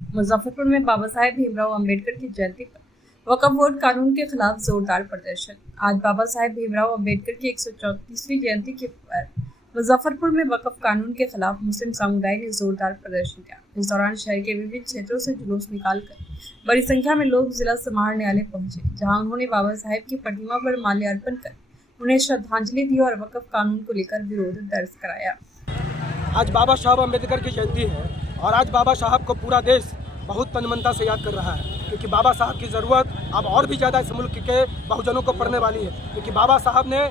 मुजफ्फरपुर में बाबा साहेब भीमराव अंबेडकर की जयंती पर वक्फ बोर्ड कानून के खिलाफ जोरदार प्रदर्शन। आज बाबा साहेब भीमराव अंबेडकर की 134वीं जयंती के पर मुजफ्फरपुर में वक्फ कानून के खिलाफ मुस्लिम समुदाय ने जोरदार प्रदर्शन किया। इस दौरान शहर के विभिन्न क्षेत्रों से जुलूस निकालकर बड़ी संख्या में लोग जिला समाहर न्यायालय पहुंचे, जहां उन्होंने बाबा साहेब की प्रतिमा पर माल्यार्पण कर उन्हें श्रद्धांजलि दी और वक्फ कानून को लेकर विरोध दर्ज कराया। आज बाबा साहब अम्बेडकर की जयंती है और आज बाबा साहब को पूरा देश बहुत तन्मयता से याद कर रहा है, क्योंकि बाबा साहब की ज़रूरत अब और भी ज़्यादा इस मुल्क के बहुजनों को पड़ने वाली है। क्योंकि बाबा साहब ने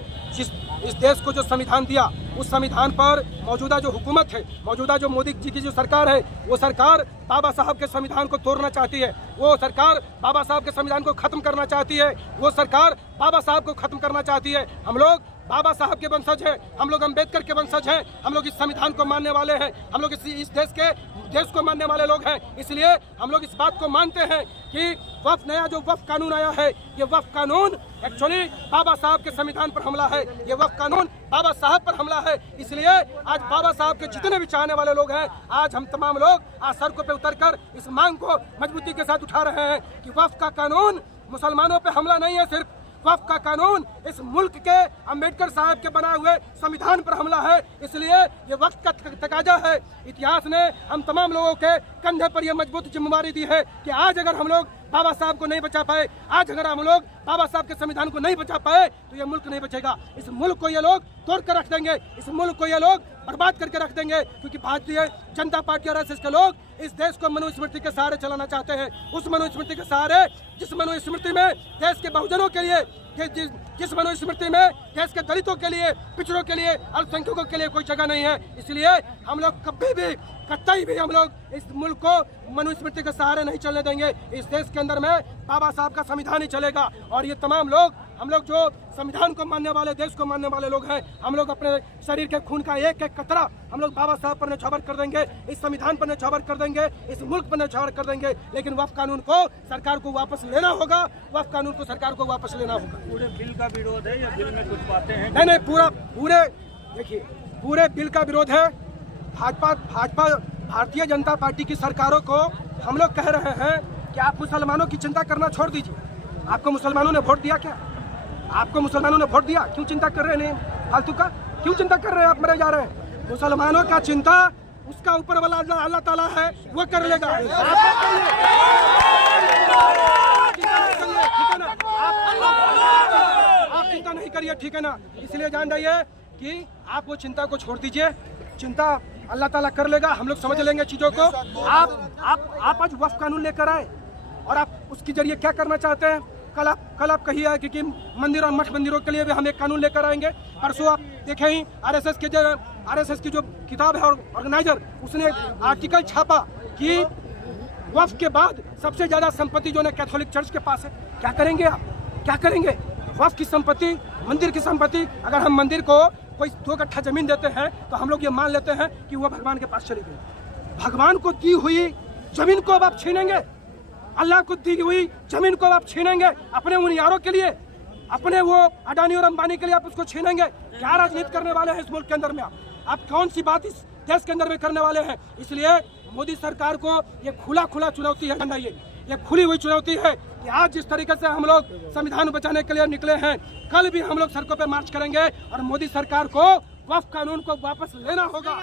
इस देश को जो संविधान दिया, उस संविधान पर मौजूदा जो हुकूमत है, मौजूदा जो मोदी जी की जो सरकार है, वो सरकार बाबा साहब के संविधान को तोड़ना चाहती है। वो सरकार बाबा साहब के संविधान को ख़त्म करना चाहती है। वो सरकार बाबा साहब को ख़त्म करना चाहती है। हम लोग बाबा साहब के वंशज हैं, हम लोग अम्बेडकर के वंशज हैं, हम लोग इस संविधान को मानने वाले हैं, हम लोग इस देश को मानने वाले लोग हैं। इसलिए हम लोग इस बात को मानते हैं कि नया जो वक्फ कानून आया है, ये वक्फ कानून एक्चुअली बाबा साहब के संविधान पर हमला है। ये वक्फ कानून बाबा साहब पर हमला है। इसलिए आज बाबा साहब के जितने भी चाहने वाले लोग हैं, आज हम तमाम लोग आज सड़कों पे उतरकर इस मांग को मजबूती के साथ उठा रहे हैं कि वक्फ का कानून मुसलमानों पे हमला नहीं है, सिर्फ वक्फ का कानून इस मुल्क के अम्बेडकर साहब के बनाए हुए संविधान पर हमला है। इसलिए ये वक्त का तकाजा है। इतिहास ने हम तमाम लोगों के कंधे पर यह मजबूत जिम्मेदारी दी है कि आज अगर हम लोग बाबा साहब को नहीं बचा पाए, आज अगर हम लोग बाबा साहब के संविधान को नहीं बचा पाए, तो ये मुल्क नहीं बचेगा। इस मुल्क को ये लोग तोड़ कर रख देंगे, इस मुल्क को ये लोग बर्बाद करके रख देंगे। क्योंकि भारतीय जनता पार्टी और आरएसएस के लोग इस देश को मनुस्मृति के सहारे चलाना चाहते हैं। उस मनुस्मृति के सहारे, जिस मनुस्मृति में देश के बहुजनों के लिए, जिस मनुस्मृति में देश के दलितों के लिए, पिछड़ों के लिए, अल्पसंख्यकों के लिए कोई जगह नहीं है। इसलिए हम लोग कभी भी, कतई भी हम लोग इस मुल्क को मनुस्मृति के सहारे नहीं चलने देंगे। इस देश के अंदर में बाबा साहब का संविधान ही चलेगा। और ये तमाम लोग, हम लोग जो संविधान को मानने वाले, देश को मानने वाले लोग हैं, हम लोग अपने शरीर के खून का एक एक कतरा हम लोग बाबा साहब पर न्यौछावर कर देंगे, इस संविधान पर न्यौछावर कर देंगे, इस मुल्क पर न्यौछावर कर देंगे। लेकिन वक्फ कानून को सरकार को वापस लेना होगा, वक्फ कानून को सरकार को वापस लेना होगा। पूरे बिल का विरोध है या बिल में कुछ बातें हैं? नहीं, पूरे देखिए, पूरे बिल का विरोध है। भाजपा भारतीय जनता पार्टी की सरकारों को हम लोग कह रहे हैं कि आप मुसलमानों की चिंता करना छोड़ दीजिए। आपको मुसलमानों ने वोट दिया क्या? आपको मुसलमानों ने वोट दिया? क्यों चिंता कर रहे हैं फालतू का? क्यों चिंता कर रहे हैं? आप मरे जा रहे हैं। मुसलमानों का चिंता उसका ऊपर वाला अल्लाह ताला है, वो कर लेगा। ठीक है ना? आप चिंता नहीं करिए, ठीक है ना? इसलिए जान रहिए कि आप वो चिंता को छोड़ दीजिए। चिंता अल्लाह ताला कर लेगा, हम लोग समझ लेंगे चीज़ों को। आप आज वक्फ कानून लेकर आए और आप उसके जरिए क्या करना चाहते हैं? कल आप कहिए कि मंदिर और मठ मंदिरों के लिए भी हम एक कानून लेकर आएंगे। परसों आप देखें ही आरएसएस की जो किताब है और ऑर्गेनाइजर, उसने आर्टिकल छापा कि वक्फ के बाद सबसे ज़्यादा संपत्ति जो है कैथोलिक चर्च के पास है। क्या करेंगे आप? क्या करेंगे? वक्फ की संपत्ति, मंदिर की संपत्ति, अगर हम मंदिर को कोई 2 कट्ठा जमीन देते हैं तो हम लोग ये मान लेते हैं कि वो भगवान के पास चली गई। भगवान को दी हुई जमीन को अब आप छीनेंगे? अल्लाह को दी हुई जमीन को आप छीनेंगे अपने उन यारों के लिए, अपने वो अडानी और अंबानी के लिए आप उसको छीनेंगे? क्या राजनीति करने वाले हैं इस मुल्क के अंदर में? आप कौन सी बात इस देश के अंदर में करने वाले हैं? इसलिए मोदी सरकार को ये खुला चुनौती है, ये खुली हुई चुनौती है कि आज जिस तरीके से हम लोग संविधान बचाने के लिए निकले हैं, कल भी हम लोग सड़कों पर मार्च करेंगे और मोदी सरकार को वक्फ कानून को वापस लेना होगा।